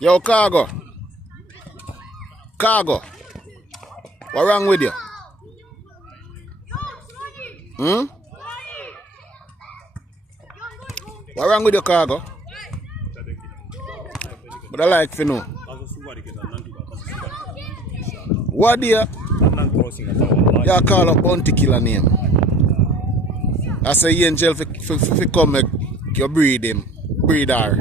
Yo, Khago. Khago. What wrong with you? What wrong with you, Khago? But I like to know. What do you call a bounty killer name? I say angel if you come make you breed him, breed her.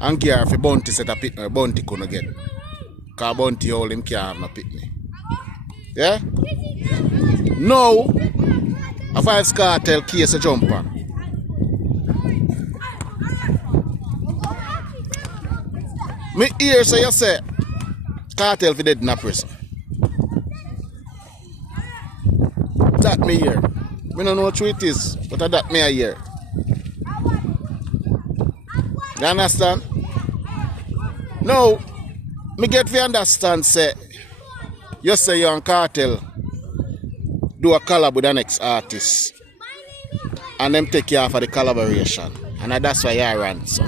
And give her for bounty set a pit bounty couldn't get. Cause bounty hold him can't have no pitney. Yeah? No. A 5 cartel case a jump on. Me hear so you say cartel for dead in a prison. That me hear. Me don't know what it is, but that me I hear. You understand? No. Me get to understand say you say you're on cartel do a collab with the next artist and them take you off of the collaboration. And that's why you run so.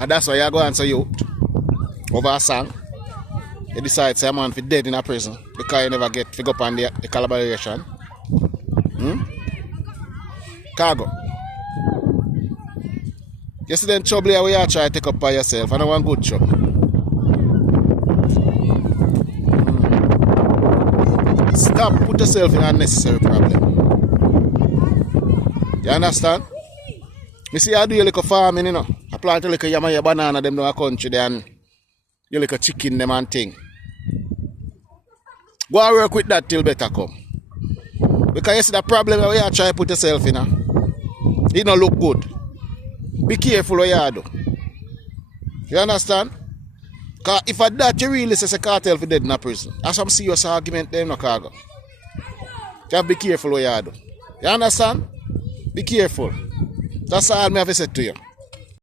And that's why you go and say you over a song. You decide say a man for dead in a prison because you never get to go up on the collaboration. Khago. You see them trouble here where you try to take up by yourself. I don't want good trouble. Stop, put yourself in unnecessary problem. You understand? You see I do a little farming, you know. I plant a little yama banana them down a country there and you little chicken them and thing. Go and work with that till better come. Because you see the problem where you try to put yourself in, it don't look good. Be careful what you do. You understand? Because if at that you really say a cartel for dead in a prison, that's some serious argument there, no Khago. You have to be careful what you do. You understand? Be careful. That's all I have to say to you.